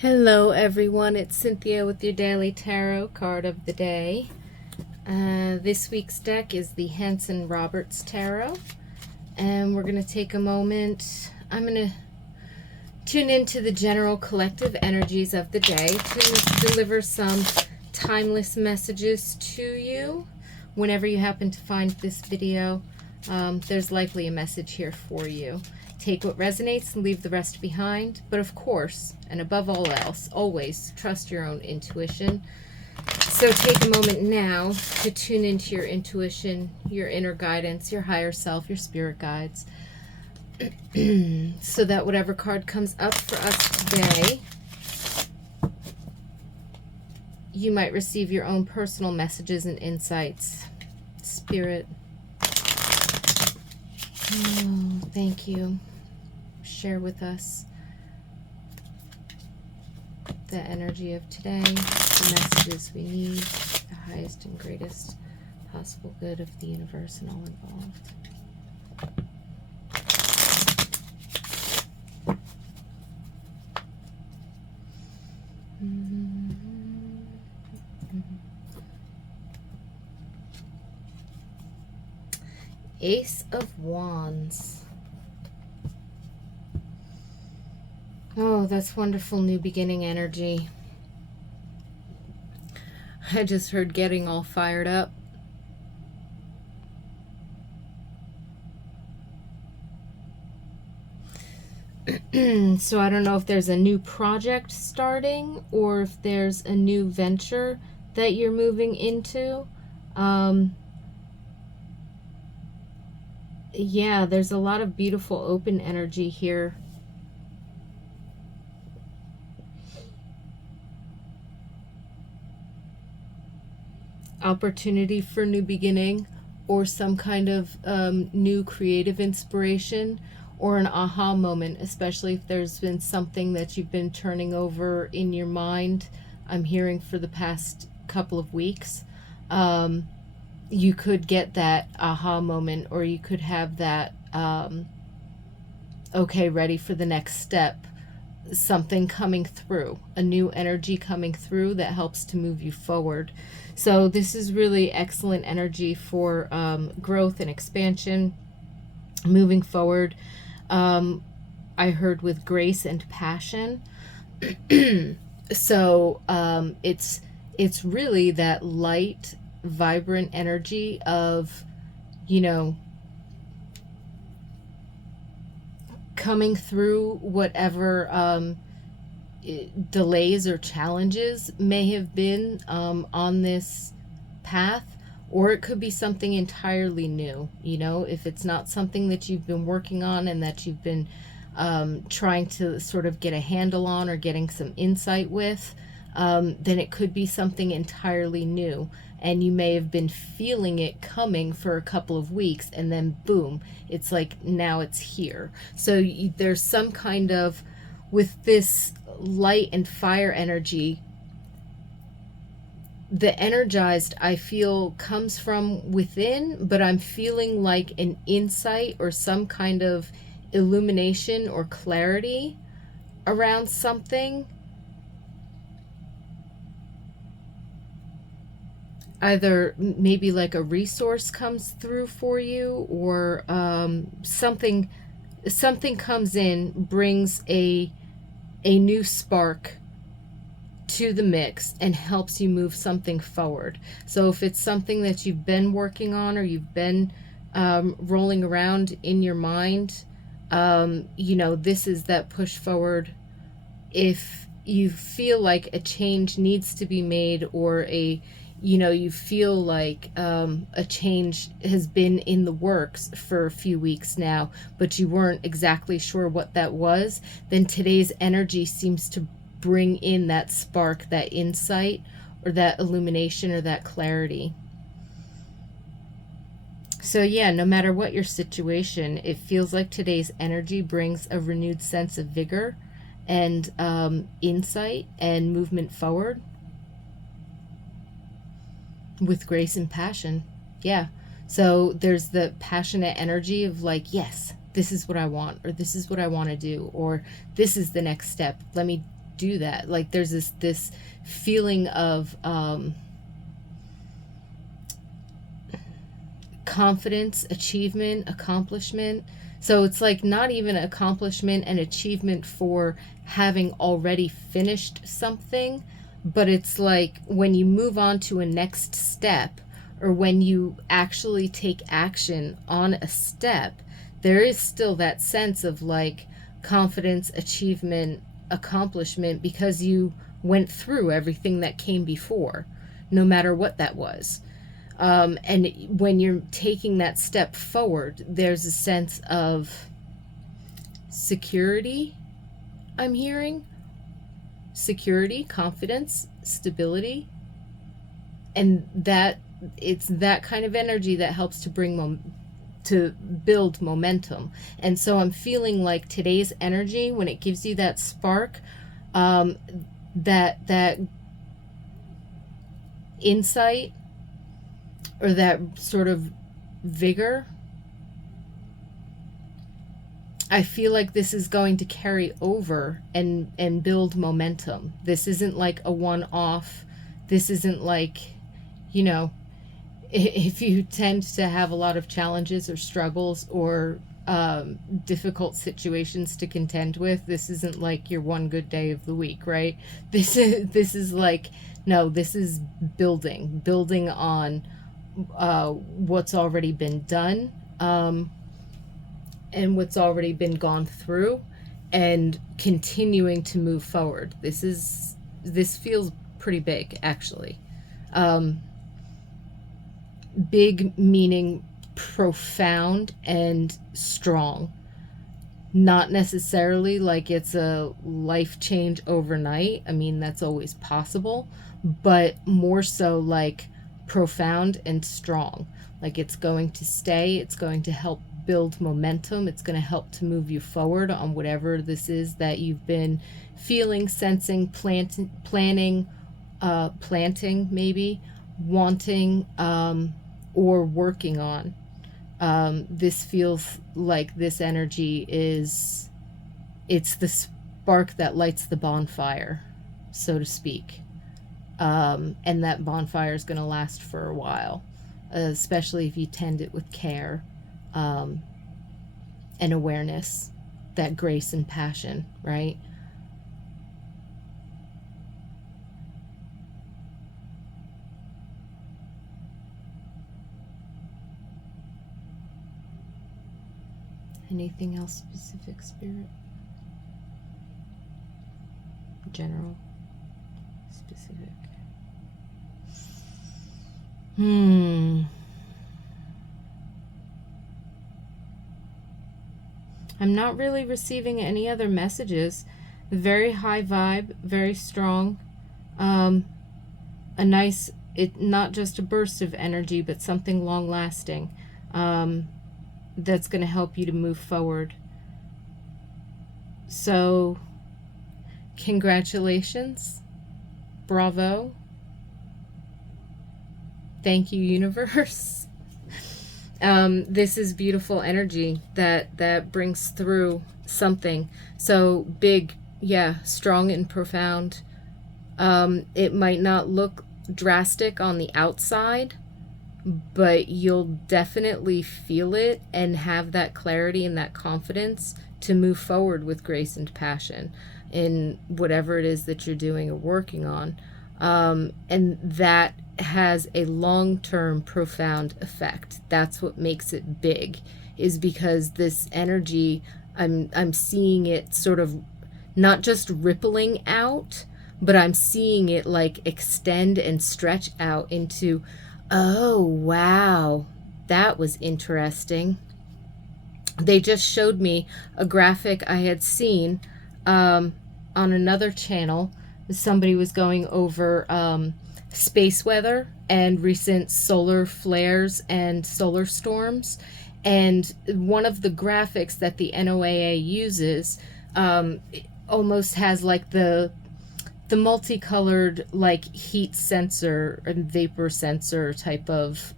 Hello everyone, it's Cynthia with your daily tarot card of the day. This week's deck is the Hanson-Roberts tarot, and we're going to take a moment. I'm going to tune into the general collective energies of the day to deliver some timeless messages to you. Whenever you happen to find this video, there's likely a message here for you. Take what resonates and leave the rest behind. But of course, and above all else, always trust your own intuition. So take a moment now to tune into your intuition, your inner guidance, your higher self, your spirit guides, so that whatever card comes up for us today, you might receive your own personal messages and insights. Spirit, oh, thank you. Share with us the energy of today, the messages we need, the highest and greatest possible good of the universe and all involved. Ace of Wands. Oh, that's wonderful new beginning energy. I just heard getting all fired up. So I don't know if there's a new project starting or if there's a new venture that you're moving into. Yeah, there's a lot of beautiful open energy here. Opportunity for new beginning, or some kind of new creative inspiration, or an aha moment, especially if there's been something that you've been turning over in your mind. I'm hearing for the past couple of weeks. You could get that aha moment, or you could have that okay, ready for the next step, something coming through, a new energy coming through that helps to move you forward. So this is really excellent energy for growth and expansion, moving forward. I heard with grace and passion. So it's really that light, vibrant energy of, you know, coming through whatever delays or challenges may have been on this path, or it could be something entirely new. You know, if it's not something that you've been working on and that you've been trying to sort of get a handle on or getting some insight with, then it could be something entirely new. And you may have been feeling it coming for a couple of weeks, and then boom, it's like now it's here. So there's some kind of, with this light and fire energy, the energized, I feel, comes from within, but I'm feeling like an insight or some kind of illumination or clarity around something. Either maybe like a resource comes through for you, or something comes in, brings a new spark to the mix and helps you move something forward. So if it's something that you've been working on, or you've been rolling around in your mind, you know, this is that push forward. If you feel like a change needs to be made, or you feel like a change has been in the works for a few weeks now, but you weren't exactly sure what that was, then today's energy seems to bring in that spark, that insight, or that illumination, or that clarity. So yeah, no matter what your situation, it feels like today's energy brings a renewed sense of vigor and insight and movement forward with grace and passion. Yeah. So there's the passionate energy of like, yes, this is what I want, or this is what I want to do, or this is the next step. Let me do that. Like there's this feeling of confidence, achievement, accomplishment. So it's like not even accomplishment and achievement for having already finished something, but it's like when you move on to a next step, or when you actually take action on a step, there is still that sense of like confidence, achievement, accomplishment, because you went through everything that came before, no matter what that was. And when you're taking that step forward, there's a sense of security, I'm hearing. Security, confidence, stability. And that it's that kind of energy that helps to to build momentum. And so I'm feeling like today's energy, when it gives you that spark, that insight, or that sort of vigor, I feel like this is going to carry over and build momentum. This isn't like a one-off. This isn't like, you know, if you tend to have a lot of challenges or struggles or difficult situations to contend with, this isn't like your one good day of the week, right? This is like, no, this is building on what's already been done, and what's already been gone through, and continuing to move forward. This feels pretty big, actually. Big meaning profound and strong. Not necessarily like it's a life change overnight. I mean, that's always possible, but more so like profound and strong. Like it's going to stay, it's going to help build momentum, it's going to help to move you forward on whatever this is that you've been feeling, sensing, planning, planting maybe, wanting, or working on. This feels like this energy it's the spark that lights the bonfire, so to speak. And that bonfire is going to last for a while, especially if you tend it with care, and awareness, that grace and passion, right? Anything else specific, Spirit? General? Specific? I'm not really receiving any other messages. Very high vibe, very strong. A nice, not just a burst of energy, but something long lasting. That's going to help you to move forward. So, congratulations. Bravo. Thank you, universe. This is beautiful energy that brings through something. So big, yeah, strong and profound. It might not look drastic on the outside, but you'll definitely feel it and have that clarity and that confidence to move forward with grace and passion in whatever it is that you're doing or working on. And that has a long-term profound effect. That's what makes it big, is because this energy, I'm seeing it sort of not just rippling out, but I'm seeing it like extend and stretch out into, oh, wow, that was interesting. They just showed me a graphic I had seen on another channel. Somebody was going over space weather and recent solar flares and solar storms. And one of the graphics that the NOAA uses almost has like the multicolored like heat sensor and vapor sensor type of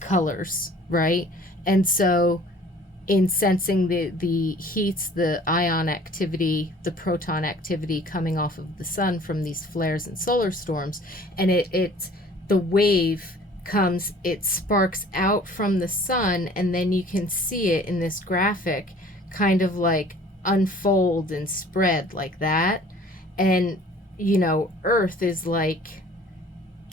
colors, right? And so in sensing the heats, the ion activity, the proton activity coming off of the sun from these flares and solar storms. And the wave comes, it sparks out from the sun, and then you can see it in this graphic kind of like unfold and spread like that. And, you know, Earth is like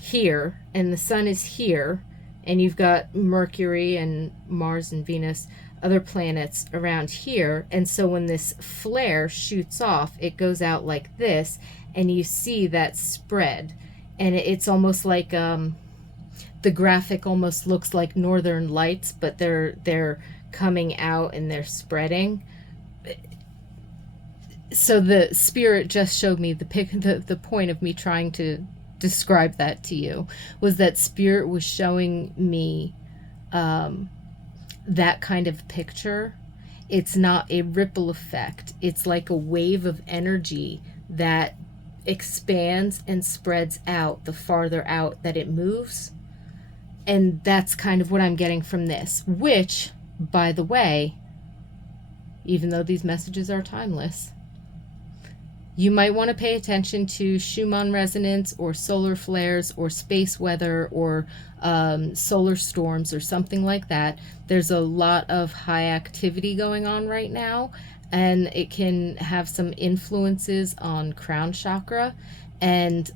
here, and the sun is here, and you've got Mercury and Mars and Venus, other planets around here. And so when this flare shoots off, it goes out like this, and you see that spread. And it's almost like the graphic almost looks like northern lights, but they're coming out and they're spreading. So the spirit just showed me the point of me trying to describe that to you, was that spirit was showing me that kind of picture. It's not a ripple effect. It's like a wave of energy that expands and spreads out the farther out that it moves. And that's kind of what I'm getting from this, which, by the way, even though these messages are timeless, you might want to pay attention to Schumann resonance or solar flares or space weather or solar storms or something like that. There's a lot of high activity going on right now, and it can have some influences on crown chakra. And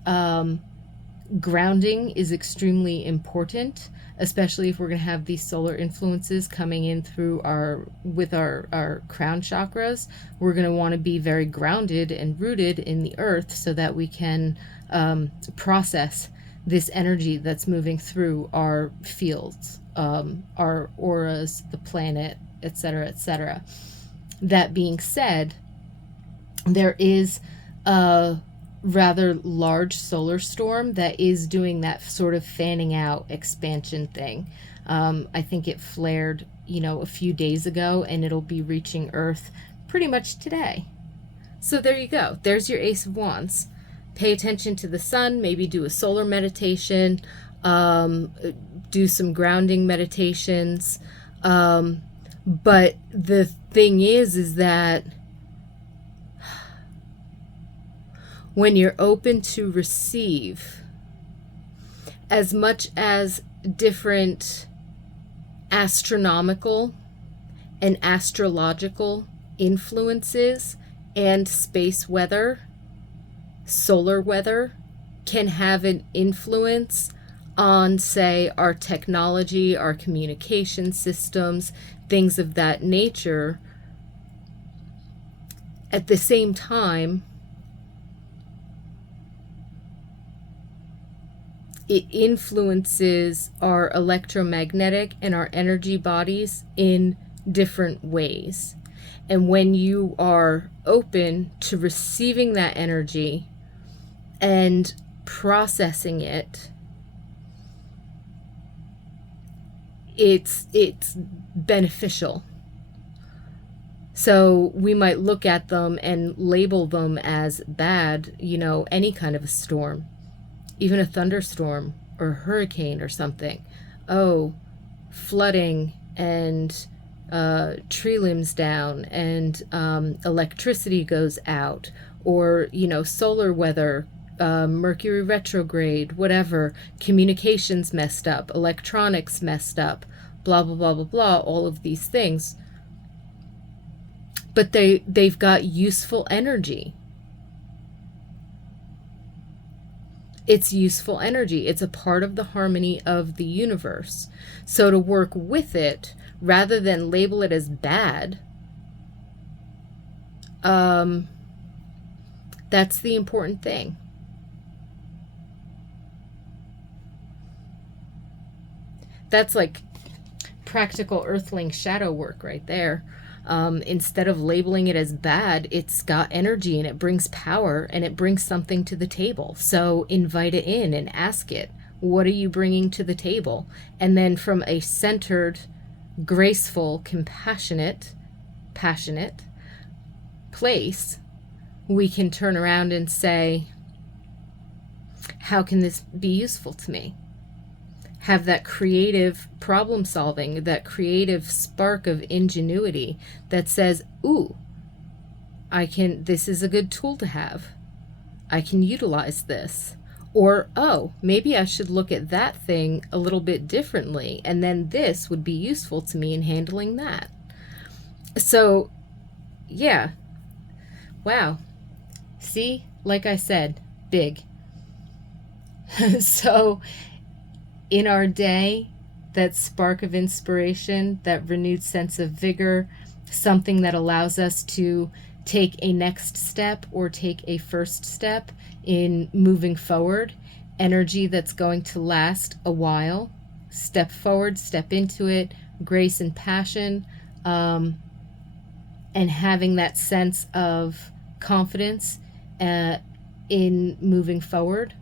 grounding is extremely important, especially if we're going to have these solar influences coming in through our crown chakras. We're going to want to be very grounded and rooted in the earth so that we can process this energy that's moving through our fields, our auras, the planet, etc., etc. That being said, there is a rather large solar storm that is doing that sort of fanning out expansion thing. I think it flared, a few days ago, and it'll be reaching Earth pretty much today. So there you go. There's your Ace of Wands. Pay attention to the sun, maybe do a solar meditation, do some grounding meditations. But the thing is that when you're open to receive, as much as different astronomical and astrological influences and space weather, solar weather, can have an influence on, say, our technology, our communication systems, things of that nature, at the same time, it influences our electromagnetic and our energy bodies in different ways. And when you are open to receiving that energy and processing it, it's beneficial. So we might look at them and label them as bad, any kind of a storm, even a thunderstorm or hurricane or something. Oh, flooding and tree limbs down and electricity goes out, or solar weather, Mercury retrograde, whatever, communications messed up, electronics messed up, blah blah blah blah blah, all of these things. But they've got useful energy. It's useful energy. It's a part of the harmony of the universe. So to work with it, rather than label it as bad, that's the important thing. That's like practical earthling shadow work right there. Instead of labeling it as bad, it's got energy and it brings power and it brings something to the table. So invite it in and ask it, what are you bringing to the table? And then from a centered, graceful, compassionate, passionate place, we can turn around and say, how can this be useful to me? have that creative problem solving, that creative spark of ingenuity that says, ooh, this is a good tool to have. I can utilize this. Or, oh, maybe I should look at that thing a little bit differently, and then this would be useful to me in handling that. So, yeah. Wow. See, like I said, big. So, in our day, that spark of inspiration, that renewed sense of vigor, something that allows us to take a next step or take a first step in moving forward, energy that's going to last a while. Step forward, step into it, grace and passion, and having that sense of confidence in moving forward.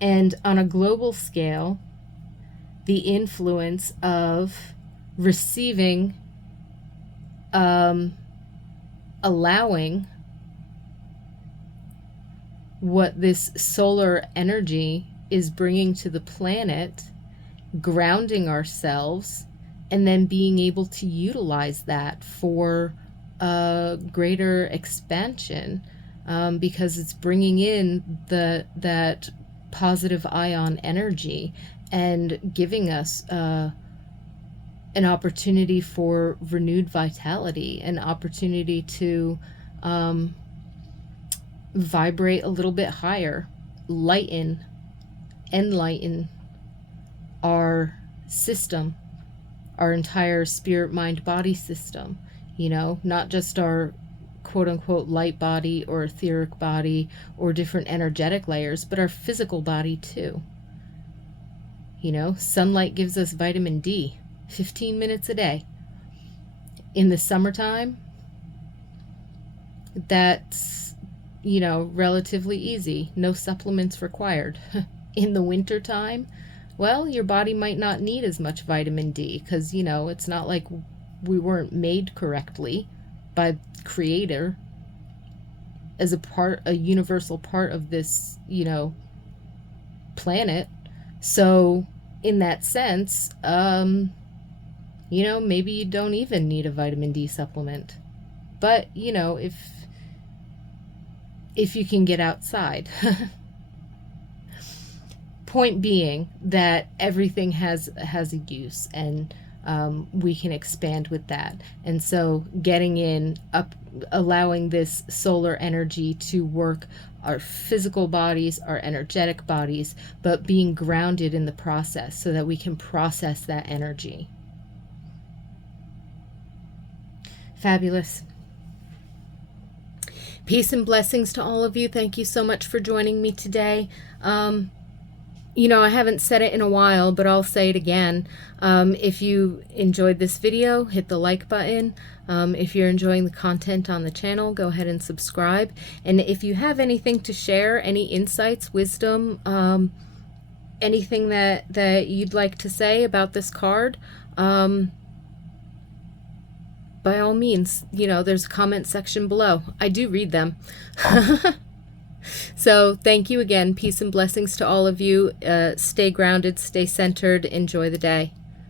And on a global scale, the influence of receiving, allowing what this solar energy is bringing to the planet, grounding ourselves, and then being able to utilize that for a greater expansion, because it's bringing in that positive ion energy and giving us an opportunity for renewed vitality, an opportunity to vibrate a little bit higher, enlighten our system, our entire spirit, mind, body system, not just our quote unquote light body or etheric body or different energetic layers, but our physical body too. Sunlight gives us vitamin D, 15 minutes a day. In the summertime, that's, relatively easy. No supplements required. In the wintertime, well, your body might not need as much vitamin D because, it's not like we weren't made correctly by Creator as a universal part of this, planet. So in that sense, maybe you don't even need a vitamin D supplement. But, if you can get outside. Point being that everything has a use, and we can expand with that. And so getting in, allowing this solar energy to work our physical bodies, our energetic bodies, but being grounded in the process so that we can process that energy. Fabulous. Peace and blessings to all of you. Thank you so much for joining me today. I haven't said it in a while, but I'll say it again. If you enjoyed this video, hit the like button. If you're enjoying the content on the channel, go ahead and subscribe. And if you have anything to share, any insights, wisdom, anything that you'd like to say about this card, by all means, there's a comment section below. I do read them. So thank you again. Peace and blessings to all of you. Stay grounded, stay centered, enjoy the day.